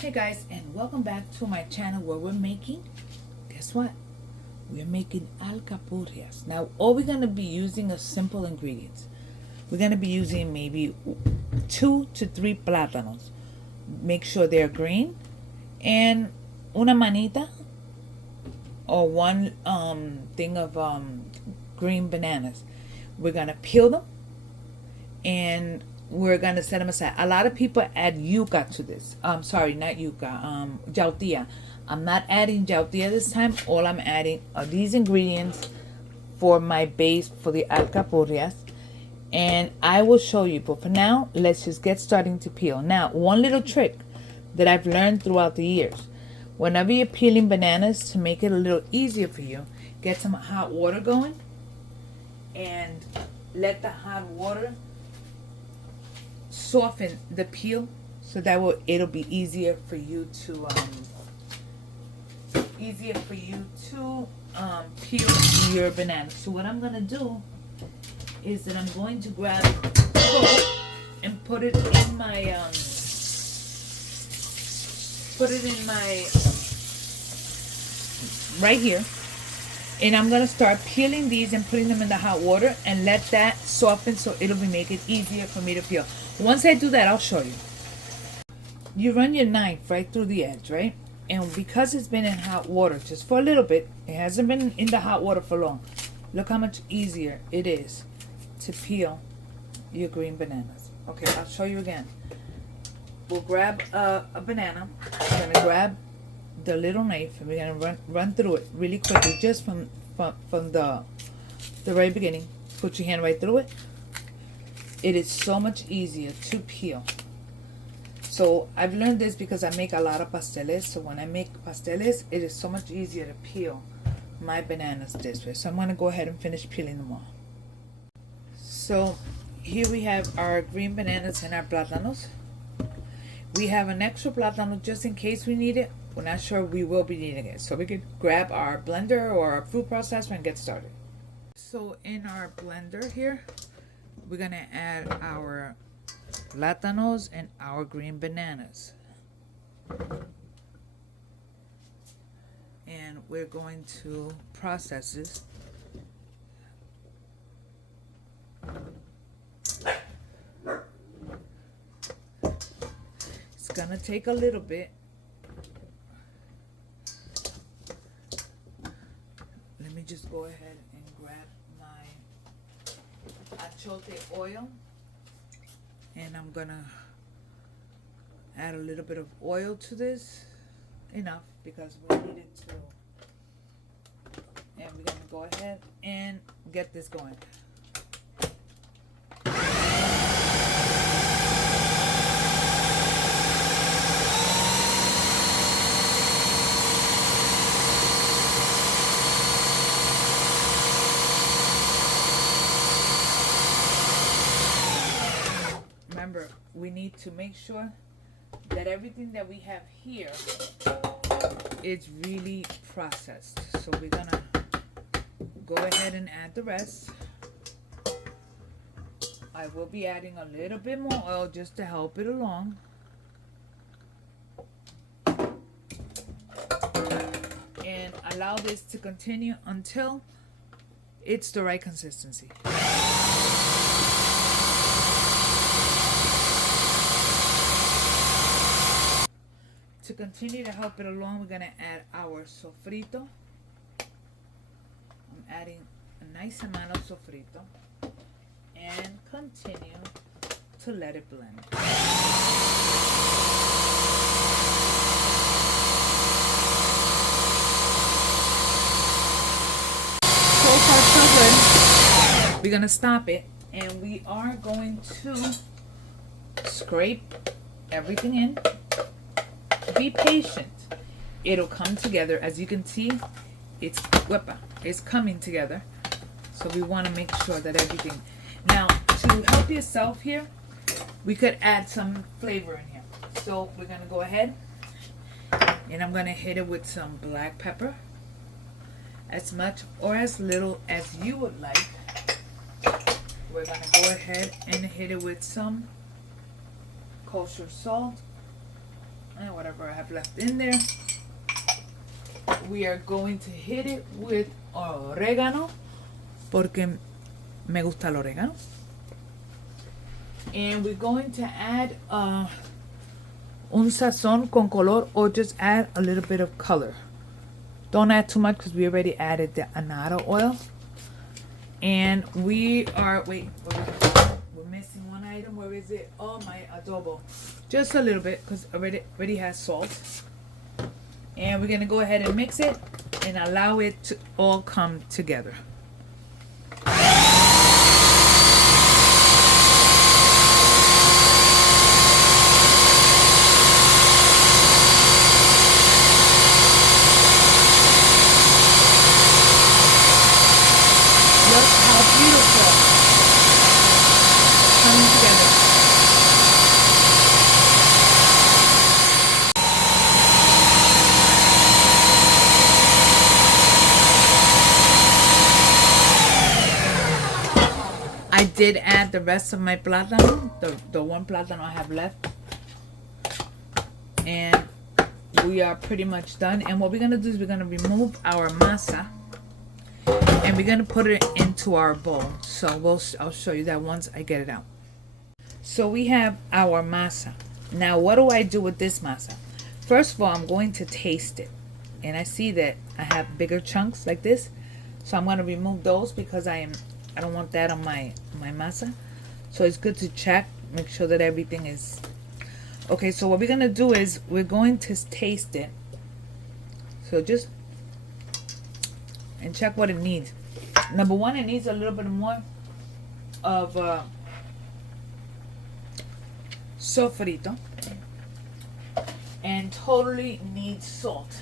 Hey guys, and welcome back to my channel where we're making, guess what? We're making alcapurrias. Now, all we're going to be using are simple ingredients. We're going to be using maybe 2 to 3 plátanos. Make sure they're green. And una manita or one thing of green bananas. We're going to peel them and we're going to set them aside. A lot of people add yuca to this. Sorry, not yuca. Jautía. I'm not adding jautía this time. All I'm adding are these ingredients for my base for the alcapurrias. And I will show you. But for now, let's just get starting to peel. Now, one little trick that I've learned throughout the years. Whenever you're peeling bananas, to make it a little easier for you, get some hot water going. And let the hot water soften the peel, so that it'll be easier for you to peel your banana. So what I'm gonna do is that I'm going to grab and put it in my right here, and I'm gonna start peeling these and putting them in the hot water and let that soften, so it'll make it easier for me to peel. Once I do that, I'll show you. You run your knife right through the edge, right? And because it's been in hot water just for a little bit, it hasn't been in the hot water for long. Look how much easier it is to peel your green bananas. Okay, I'll show you again. We'll grab a banana. We're gonna grab the little knife and we're gonna run through it really quickly, just from the very beginning. Put your hand right through it. It is so much easier to peel. So I've learned this because I make a lot of pasteles. So when I make pasteles, it is so much easier to peel my bananas this way. So I'm going to go ahead and finish peeling them all. So here we have our green bananas and our plátanos. We have an extra plátano just in case we need it. We're not sure we will be needing it. So we could grab our blender or our food processor and get started. So in our blender here, we're going to add our plátanos and our green bananas. And we're going to process this. It's going to take a little bit. Let me just go ahead and grab my achote oil, and I'm gonna add a little bit of oil to this, enough because we need it to, and we're gonna go ahead and get this going. Remember, we need to make sure that everything that we have here is really processed. So we're gonna go ahead and add the rest. I will be adding a little bit more oil just to help it along. And allow this to continue until it's the right consistency. To continue to help it along, we're going to add our sofrito. I'm adding a nice amount of sofrito and continue to let it blend. So far so good. We're going to stop it and we are going to scrape everything in. Be patient. It'll come together. As you can see, it's coming together. So we want to make sure that everything. Now, to help yourself here, we could add some flavor in here. So we're going to go ahead and I'm going to hit it with some black pepper. As much or as little as you would like. We're going to go ahead and hit it with some kosher salt. and whatever I have left in there. We are going to hit it with oregano, porque me gusta el oregano. And we're going to add un sazon con color, or just add a little bit of color. Don't add too much because we already added the annatto oil. And we are, wait, we're missing one item. Where is it? Oh, my adobo. Just a little bit because already has salt. And we're going to go ahead and mix it and allow it to all come together. Look how beautiful. Coming together. I did add the rest of my plátano, the one plátano I have left. And we are pretty much done. And what we're going to do is we're going to remove our masa. And we're going to put it into our bowl. So I'll show you that once I get it out. So we have our masa. Now what do I do with this masa? First of all, I'm going to taste it. And I see that I have bigger chunks like this. So I'm going to remove those because I don't want that on my masa. So it's good to check, make sure that everything is okay. So what we're going to do is we're going to taste it. So just and check what it needs. Number one, it needs a little bit more of sofrito, and totally needs salt.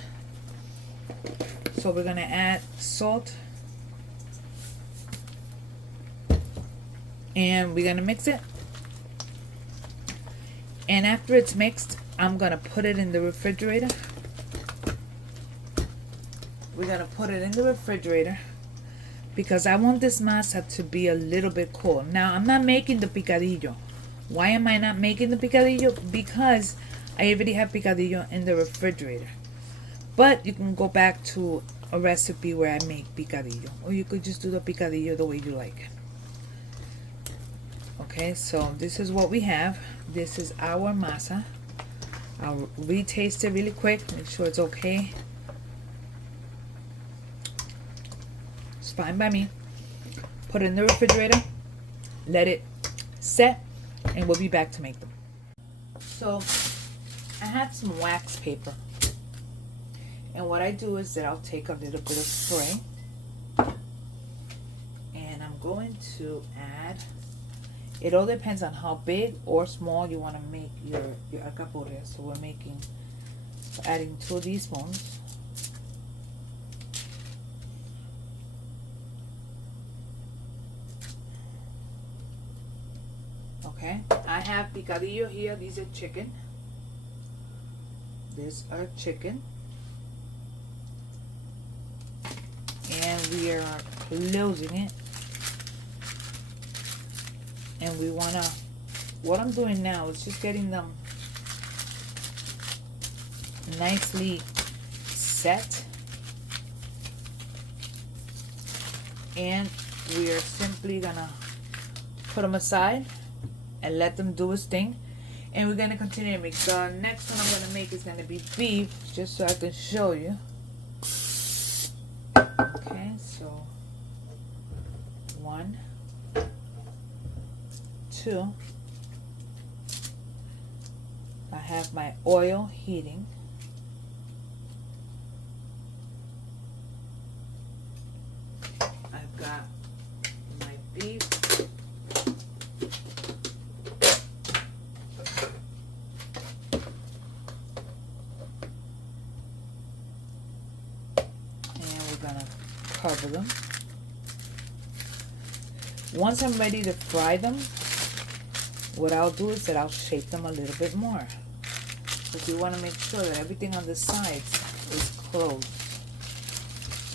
So we're gonna add salt, and we're gonna mix it. And after it's mixed, I'm gonna put it in the refrigerator. We're going to put it in the refrigerator because I want this masa to be a little bit cool. Now, I'm not making the picadillo. Why am I not making the picadillo? Because I already have picadillo in the refrigerator. But you can go back to a recipe where I make picadillo. Or you could just do the picadillo the way you like it. Okay, so this is what we have. This is our masa. I'll retaste it really quick. Make sure it's okay. Fine by me. Put it in the refrigerator, let it set, and we'll be back to make them. So I have some wax paper, and what I do is that I'll take a little bit of spray, and I'm going to add, it all depends on how big or small you want to make your alcapurria. So we're adding 2 of these spoons. Okay, I have picadillo here. These are chicken. These are chicken. And we are closing it. And we want to, what I'm doing now is just getting them nicely set. And we are simply going to put them aside and let them do its thing. And we're going to continue to make. The next one I'm going to make is going to be beef, just so I can show you. Okay, so 1, 2. I have my oil heating. I've got my beef. Cover them. Once I'm ready to fry them, what I'll do is that I'll shape them a little bit more, because we want to make sure that everything on the sides is closed.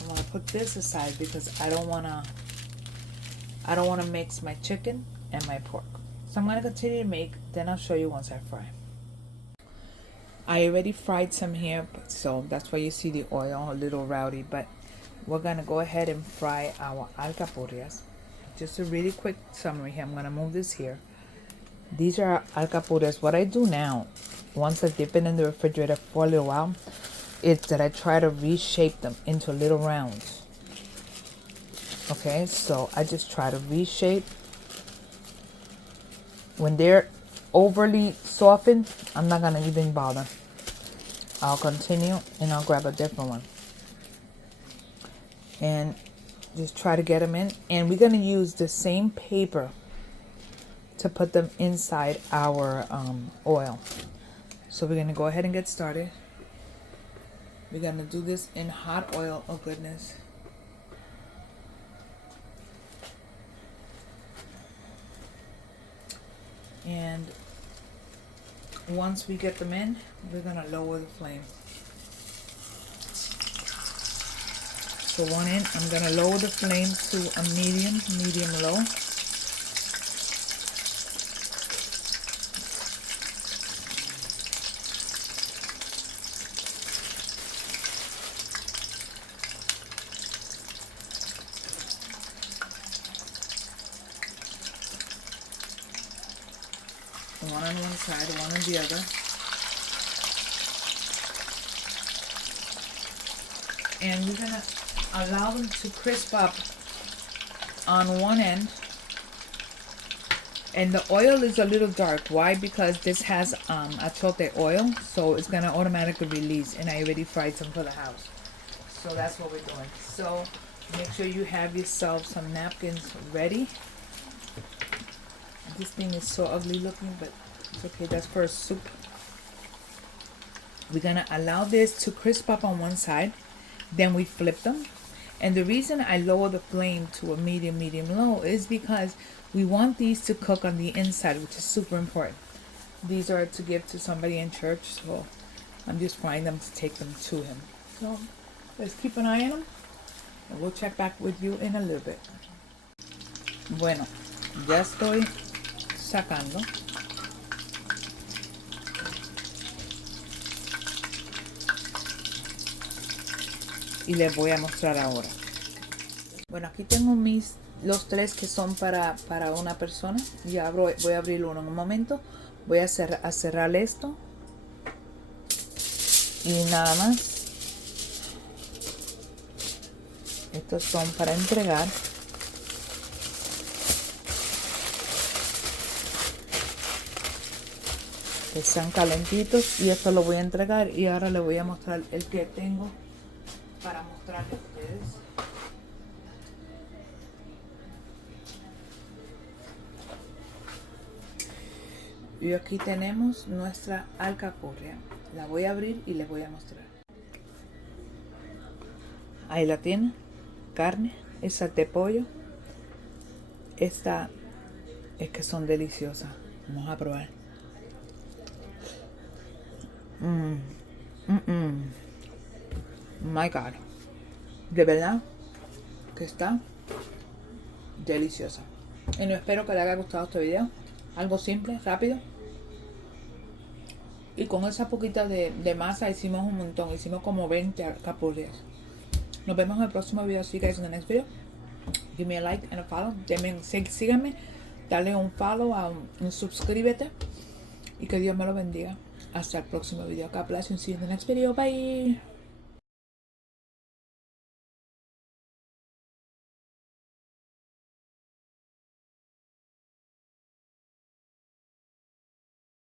I want to put this aside because I don't want to mix my chicken and my pork. So I'm going to continue to make, then I'll show you once I fry. I already fried some here, so that's why you see the oil a little rowdy, but we're gonna go ahead and fry our alcapurrias. Just a really quick summary here. I'm gonna move this here. These are alcapurrias. What I do now, once I dip it in the refrigerator for a little while, is that I try to reshape them into little rounds. Okay, so I just try to reshape. When they're overly softened, I'm not gonna even bother. I'll continue and I'll grab a different one. And just try to get them in. And we're gonna use the same paper to put them inside our oil. So we're gonna go ahead and get started. We're gonna do this in hot oil, oh goodness. And once we get them in, we're gonna lower the flame. So one in, I'm gonna lower the flame to a medium low. One on one side, one on the other. And we're gonna allow them to crisp up on one end. And the oil is a little dark. Why? Because this has achote oil, so it's gonna automatically release. And I already fried some for the house. So that's what we're doing. So make sure you have yourself some napkins ready. This thing is so ugly looking, but it's okay. That's for a soup. We're gonna allow this to crisp up on one side, then we flip them. And the reason I lower the flame to a medium low is because we want these to cook on the inside, which is super important. These are to give to somebody in church, so I'm just frying them to take them to him. So let's keep an eye on them, and we'll check back with you in a little bit. Bueno, ya estoy sacando. Y les voy a mostrar ahora. Bueno, aquí tengo los tres que son para una persona. Ya voy a abrir uno en un momento. Voy a cerrar esto. Y nada más. Estos son para entregar. Están calentitos y esto lo voy a entregar. Y ahora les voy a mostrar el que tengo para mostrarles a ustedes. Y aquí tenemos nuestra alcapurria. La voy a abrir y les voy a mostrar. Ahí la tienen. Carne, esa de pollo. Esta es que son deliciosas. Vamos a probar. My God. De verdad que está deliciosa. Y no espero que les haya gustado este video. Algo simple, rápido. Y con esa poquita de masa hicimos un montón. Hicimos como 20 alcapurrias. Nos vemos en el próximo video. See you guys in the next video. Give me a like and a follow. Síganme. Dale un follow, un suscríbete. Y que Dios me lo bendiga. Hasta el próximo video. God bless you. See you in the next video. Bye.